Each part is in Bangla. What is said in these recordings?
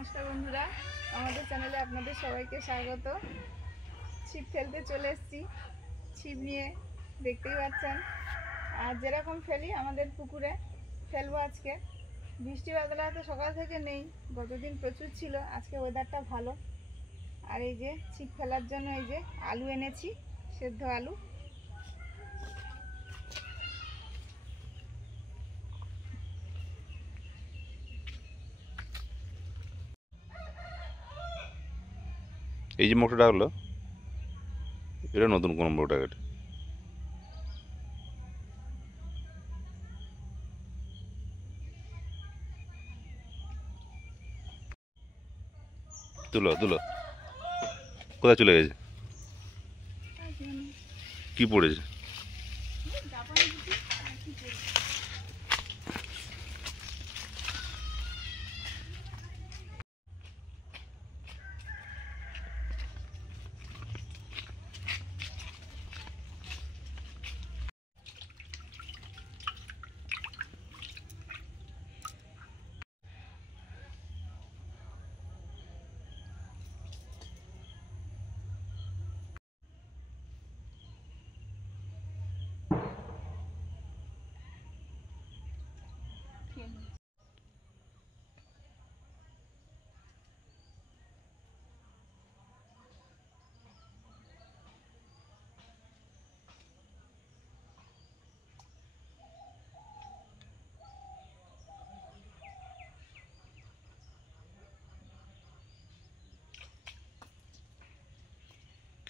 নমস্কার বন্ধুরা, আমাদের চ্যানেলে আপনাদের সবাইকে স্বাগত। ছিপ ফেলতে চলে এসেছি, ছিপ নিয়ে দেখতেই পাচ্ছেন। আর যেরকম ফেলি আমাদের পুকুরে ফেলবো আজকে। বৃষ্টি বাদলা তো সকাল থেকে নেই, গতদিন প্রচুর ছিল, আজকে ওয়েদারটা ভালো। আর এই যে ছিপ ফেলার জন্য এই যে আলু এনেছি, সেদ্ধ আলু। এই যে মোটরটা হলো, এটা নতুন কোন মোটর? এটা তুলো তুলো, কোথায় চলে গেছে? কি পড়েছে?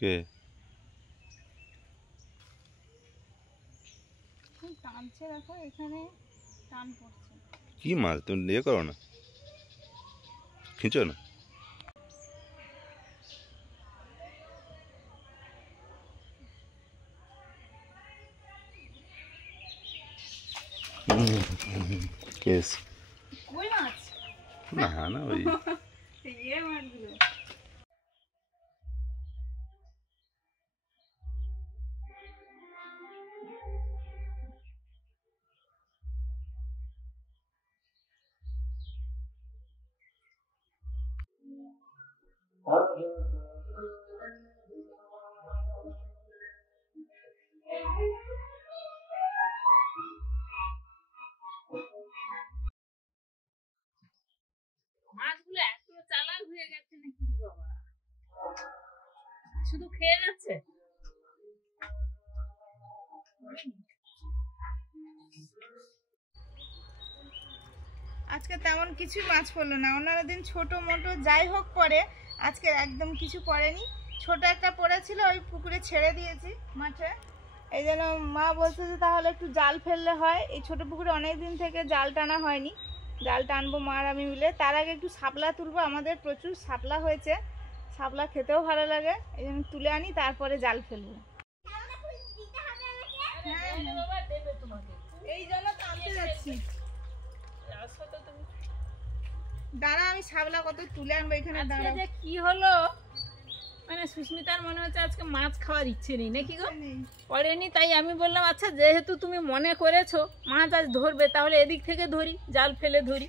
কে টানছে, দেখো এখানে টান পড়ছে। কি মাছ? তুমি ইয়ে করো না, খিঁচো না। কেস কই মাছ? না না, ওই ইয়ে মাছগুলো। মাছগুলো এত চালাক হয়ে গেছে নাকি বাবা, শুধু খেয়ে যাচ্ছে। আজকে তেমন কিছুই মাছ পড়লো না, অন্যান্য দিন ছোট মোটো যাই হোক পড়ে, আজকে একদম কিছু পড়েনি। ছোট একটা পড়েছিল, ওই পুকুরে ছেড়ে দিয়েছি মাঠে। এই জন্য মা বলছে যে তাহলে একটু জাল ফেললে হয়, এই ছোট পুকুরে অনেক দিন থেকে জাল টানা হয়নি, জাল টানবো মা আর আমি মিলে। তার আগে একটু শাপলা তুলবো, আমাদের প্রচুর শাপলা হয়েছে, শাপলা খেতেও ভালো লাগে, এই জন্য তুলে আনি তারপরে জাল ফেলবো। এই জন্য টানতে যাচ্ছি। দাঁড়া, আমি শাপলা কত তুলে আনবো এখানে। দাঁড়া, যে কি হলো, মানে সুস্মিতার মনে হচ্ছে আজকে মাছ খাওয়ার ইচ্ছে নেই নাকি গো? পড়েনি, তাই আমি বললাম আচ্ছা যেহেতু তুমি মনে করেছো মাছ আজ ধরবে, তাহলে এদিক থেকে ধরি, জাল ফেলে ধরি।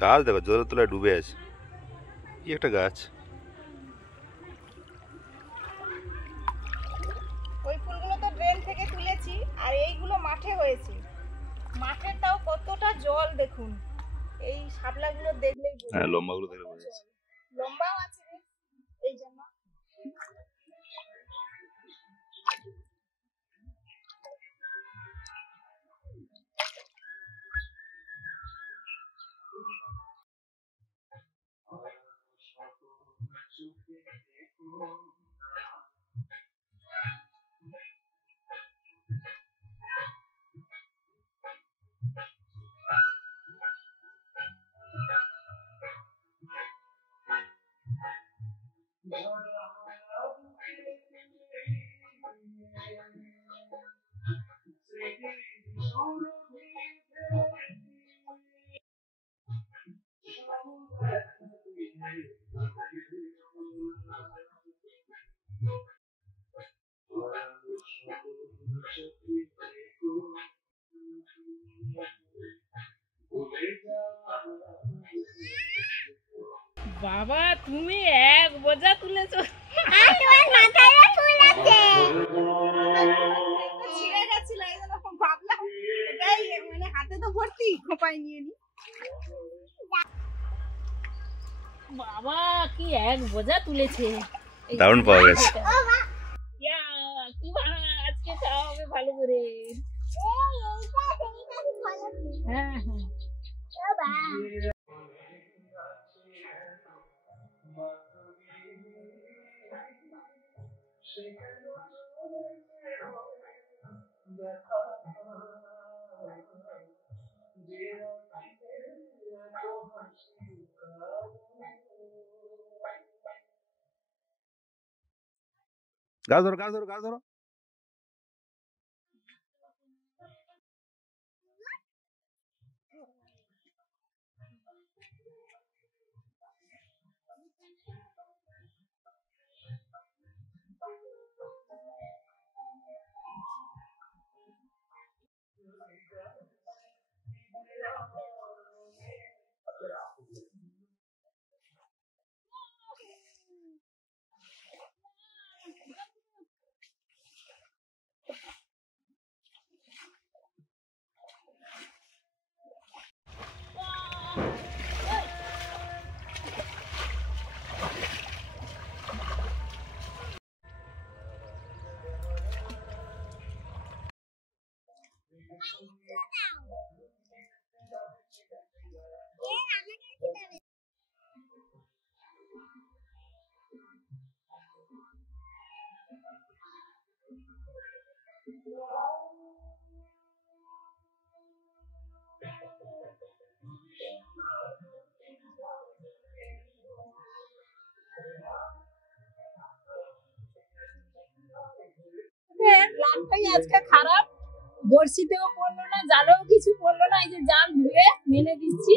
গাছ দেখো জলের তলায় ডুবে আছে, কি একটা গাছ। ওই ফুলগুলো তো ড্রেন থেকে তুলেছি, আর এইগুলো মাঠে হয়েছে। মাঠের তাও কতটা জল দেখুন, এই শাপলাগুলো দেখলেই বোঝা হ্যাঁ, যায়। লম্বাগুলো দেখে বোঝা যাচ্ছে। লম্বাও আছে রে, এই জন্য। বাবা তুমি এক বোঝা তুলেছো। ছিঁড়ে গেছিল, এই জন্য ভাবলাম এটাই মানে হাতে তো ভর্তি, খোপায় নিয়ে নি। বাবা কি এক বোঝা তুলেছে। এই দারুণ পাওয়া গেছে। ইয়া, কি আজকে খাওয়া হবে ভালো করে। হ্যাঁ হ্যাঁ গাছ ধরো, গাছ ধরো, গাছ ধরো। লাভটাই আজকে খারাপ, বড়শিতেও পড়লো না, জালেও কিছু পড়লো না। এই যে জাল ধুয়ে মেলে দিচ্ছি।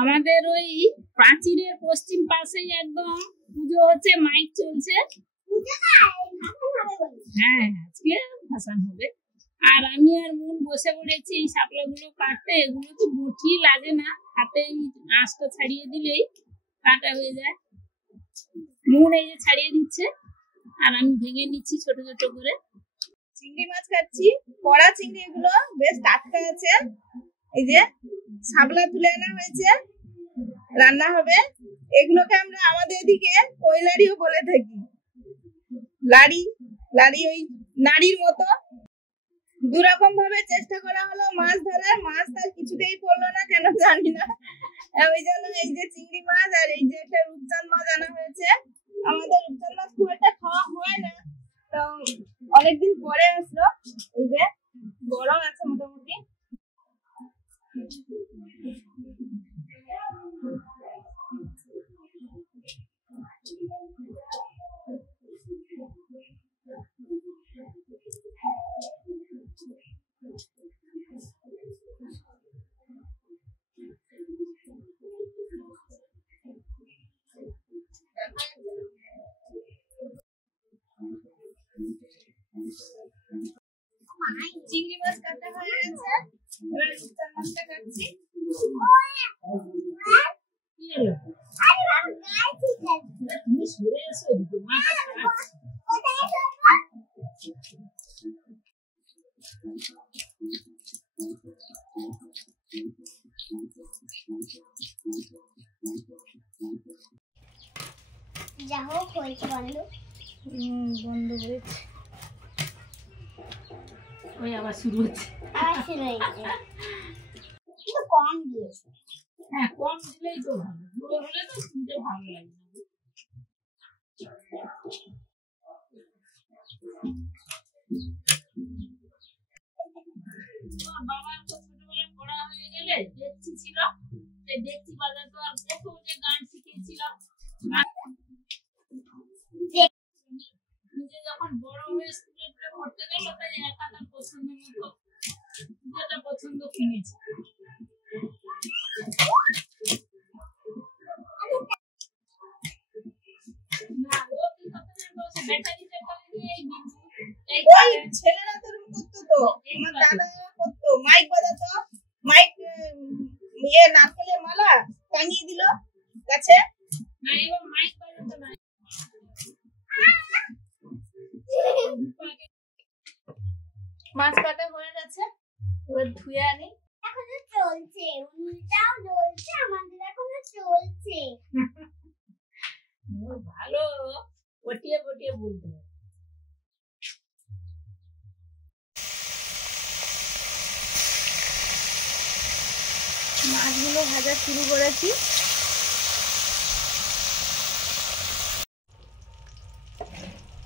আমাদের ওই প্রাচীরের পশ্চিম পাশেই একদম পুজো হচ্ছে, মাইক চলছে। হ্যাঁ আজকে ভাসান হবে। আর আমি আর মন বসে পড়েছি এই শাপলাগুলো কাটতে। এগুলো তো মুঠি লাগে না, হাতে আঁশটা ছাড়িয়ে দিলেই কাটা হয়ে যায়। মন এই যে ছাড়িয়ে দিচ্ছে আর আমি ভেঙে নিচ্ছি ছোট ছোট করে। চিংড়ি মাছ খাচ্ছি, কড়া চিংড়ি, এগুলো বেশ টাটকা আছে। এই যে শাপলা তুলে আনা হয়েছে, রান্না হবে। এগুলোকে আমরা আমাদের এদিকে কইলাড়িও বলে থাকি। লাড়ি লাড়ি ওই নাড়ির মতো। দুরকম ভাবে চেষ্টা করা হলো মাছ ধরার, মাছ তার কিছুতেই পড়লো না, কেন জানি না। ওই জন্য এই যে চিংড়ি মাছ আর এই যে একটা রূপচাঁদ মাছ আনা হয়েছে। আমাদের রূপচাঁদ মাছ খুব একটা খাওয়া হয় না, তো অনেকদিন পরে আসলো। এই যে বড় আছে মোটামুটি। চিংড়ি মাছ কাটা হয়ে গেছে, এবার রূপচাঁদ মাছটা কাটছি। যা হোক হয়েছে বন্ধ বন্ধ হয়েছে, ওই আবার শুরু হচ্ছে। আবার শুরু হয়েছে, কিন্তু কম দিয়েছে। হ্যাঁ কম দিলেই তো ভালো, জোর হলে তো শুনতে ভালো লাগে না। বাবার তো ছোটবেলায় পড়া হয়ে গেলে দেখছি ছিল, দেখছি বাজাতো আর কত যে গান শিখিয়েছিলাম। নিজে যখন বড় হয়ে স্কুলে পড়তে গেল, তাই একা তার পছন্দ মতো যেটা পছন্দ কিনেছি। না ও কি করতে বসে ব্যাটারি দিয়ে এই ওই ছেলেরা তো করতো, তো আমার দাদা করতো, মাইক বাজাতো, মাইক ইয়ে নারকেলের মালা টাঙিয়ে দিল গাছে। না এবার মাইক বাজাতো না। মাছ কাটা হয়ে গেছে, এবার ধুয়ে আনি। এখনো চলছে, উল্টাও জ্বলছে, আমাদের এখনো চলছে। ভালো পটিয়ে পটিয়ে বলতে হবে। মাছগুলো ভাজা শুরু করেছি।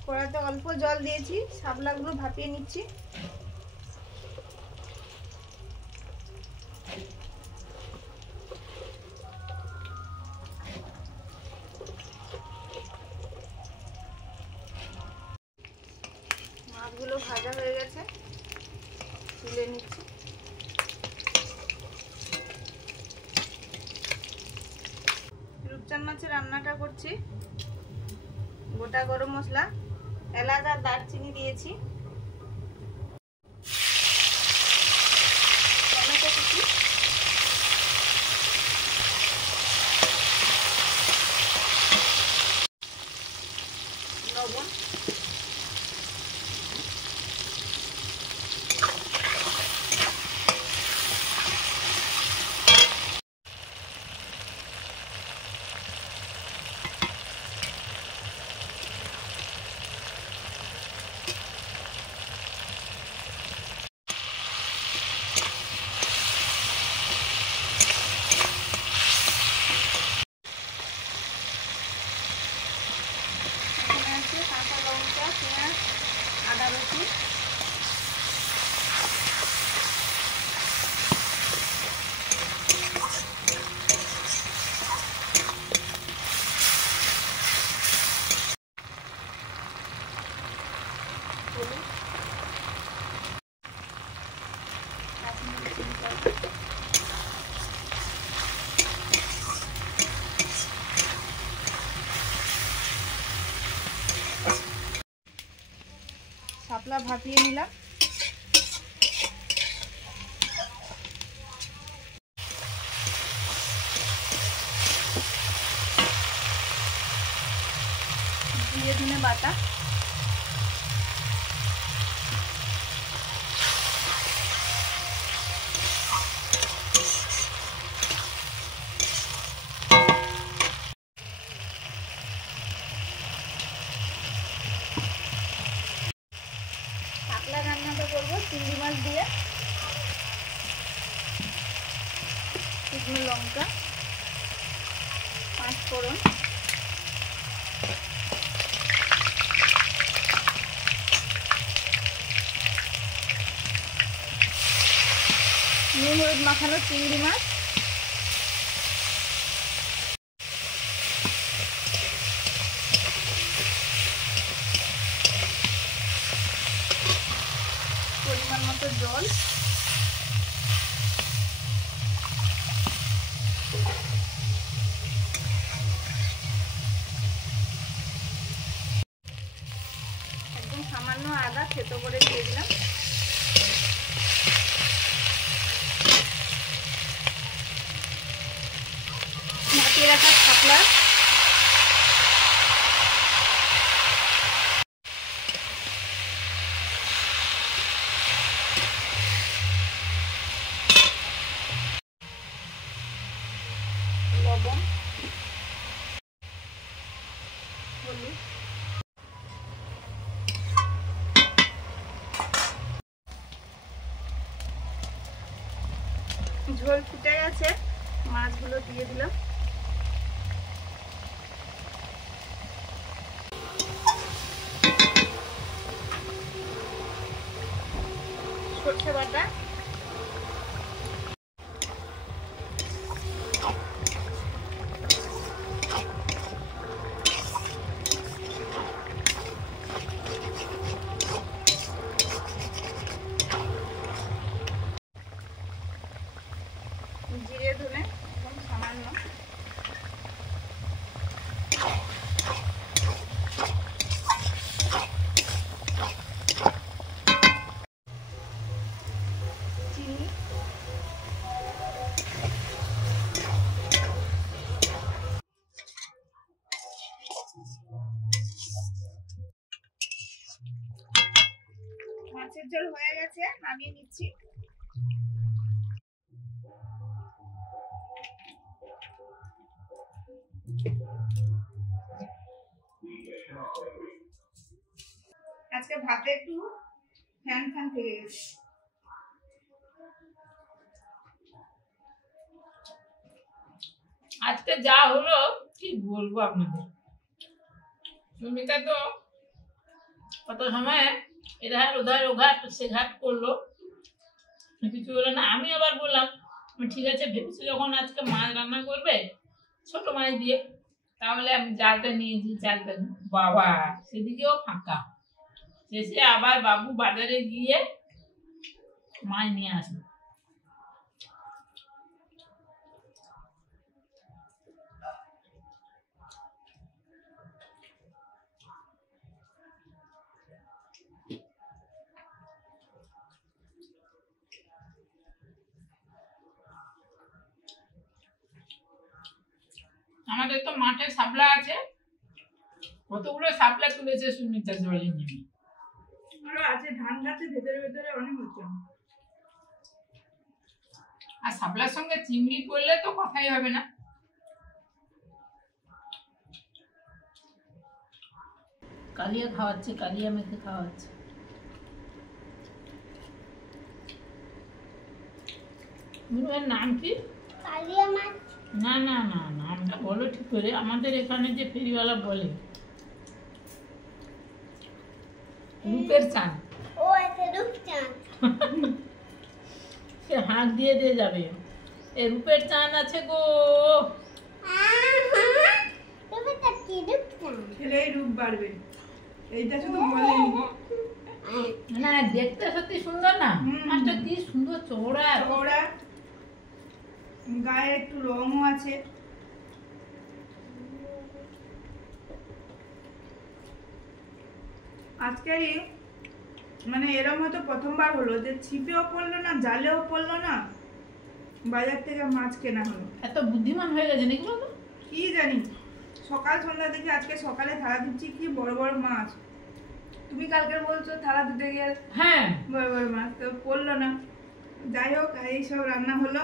কড়াতে অল্প জল দিয়েছি, শাপলাগুলো ভাপিয়ে নিচ্ছি। মাছগুলো ভাজা হয়ে গেছে, তুলে নিচ্ছি। রূপচাঁদ মাছের রান্নাটা করছি। গোটা গরম মশলা, এলাচ আর দারচিনি দিয়েছি, টমেটো কুচি, লবণ, মশলা ভাপিয়ে নিলাম। জিরে ধনে বাটা, কাতলা রান্নাটা করবো চিংড়ি মাছ দিয়ে। শুকনো লঙ্কা, 5 ফোড়ন, নুন হলুদ মাখানো চিংড়ি মাছ, পরিমাণ মতো জল, একদম সামান্য আদা থেতো করে দিয়ে দিলাম। ভাপিয়ে রাখা শাপলা, লবণ, হলুদ, ঝোল ফুটে গেছে, মাছগুলো দিয়ে দিলাম। সরষে বাটা, জিরে ধনে একদম সামান্য, চিনি, মাছের ঝোল হয়ে গেছে, নামিয়ে নিচ্ছি। আজকে ভাতে একটু ফ্যান ফ্যান থেকে গেছে। আজকে যা হলো কি বলবো আপনাদের। সুমিতা তো কত সময় এধার ওধার ওঘাট সে ঘাট করলো, কিছু হলো না। আমি আবার বললাম ঠিক আছে, ভেবেছি যখন আজকে মাছ রান্না করবে ছোট মাছ দিয়ে, তাহলে আমি জালটা নিয়েছি, জালটা বাবা সেদিকেও ফাঁকা। শেষে আবার বাবু বাজারে গিয়ে মাছ নিয়ে আসবে। আমাদের তো মাঠে শাপলা আছে, কতগুলো শাপলা তুলেছে সুমিতা জলে নেমে। আরো আছে ধান গাছে ভেতরে ভেতরে অনেক হচ্ছে। আর শাপলার সঙ্গে চিংড়ি করলে তো কথাই হবে না। কালিয়া খাওয়াচ্ছে, কালিয়া মেখে খাওয়াচ্ছে। এর নাম কি? কালিয়া মাছ। না না না, নামটা বলো ঠিক করে। আমাদের এখানে যে ফেরিওয়ালা বলে রূপের চাঁদ। ও আছে রূপচাঁদ। সে হাত দিয়ে দিয়ে যাবে, এ রূপের চাঁদ আছে গো। তুমি তো কি রূপচাঁদ? খেলেই রূপ বাড়বে, এইটা শুধু বলেনি। না দেখতে সত্যি সুন্দর না, মাছটা কি সুন্দর চওড়া চওড়া, গায়ে একটু রঙও আছে। আজকেরই মানে এরম হয়তো প্রথমবার হলো যে ছিপেও পড়লো না, জালেও পড়লো না, বাজার থেকে মাছ কেনা হলো। এত বুদ্ধিমান হয়ে গেছে নাকি বলতো? কি জানি, সকাল সন্ধ্যা দেখি আজকে সকালে থালা ধুচ্ছি, কি বড় বড় মাছ। তুমি কালকে বলছো থালা ধুতে গিয়ে হ্যাঁ, বড় বড় মাছ, তো পড়লো না। যাই হোক, এইসব রান্না হলো,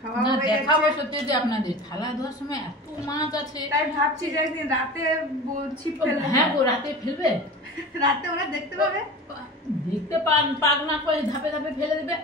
খাওয়া না হয়ে দেখাবো গেছে। সত্যি যে আপনাদের থালা ধোয়ার সময় এত মাছ আছে। তাই ভাবছি যে একদিন রাতে ছিপ ফেলবো। হ্যাঁ গো, রাতে ফেলবে? রাতে ওরা দেখতে পাবে, দেখতে পাক না করে ধাপে ধাপে ফেলে দেবে।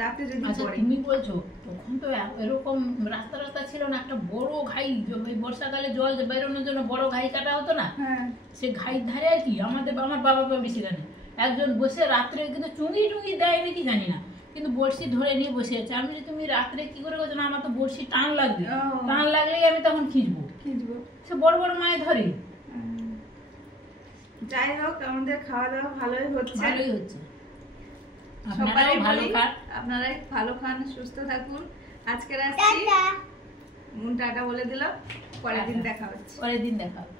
রাতে যদি আচ্ছা পড়ে। তুমি বলছো তখন তো এরকম রাস্তা রাস্তা ছিল না, একটা বড় ঘাই, ওই বর্ষাকালে জল বেরোনোর জন্য বড় ঘাই কাটা হতো না, হ্যাঁ, সে ঘাইর ধারে আর কি আমার বাবা বেশি জানে, একজন বসে রাত্রে কিন্তু চুঙি টুঙি দেয় নাকি জানি না, কিন্তু বড়শি ধরে নিয়ে বসে আছে। আমি বলি, তুমি রাত্রে কি করে করছো? না আমার তো বড়শি টান লাগবে, ও। টান লাগলেই আমি তখন খিঁচবো। খিঁচবো। সে বড় বড় মাছ ধরে। যাই হোক, আমাদের খাওয়া দাওয়া ভালোই হচ্ছে। ভালোই হচ্ছে, সবাই আপনারাও ভালো খান। আপনারাই ভালো খান, সুস্থ থাকুন। আজকে রাখছি, টাটা। টাটা বলে দিলাম, পরের দিন দেখা হচ্ছে। পরের দিন দেখা হবে।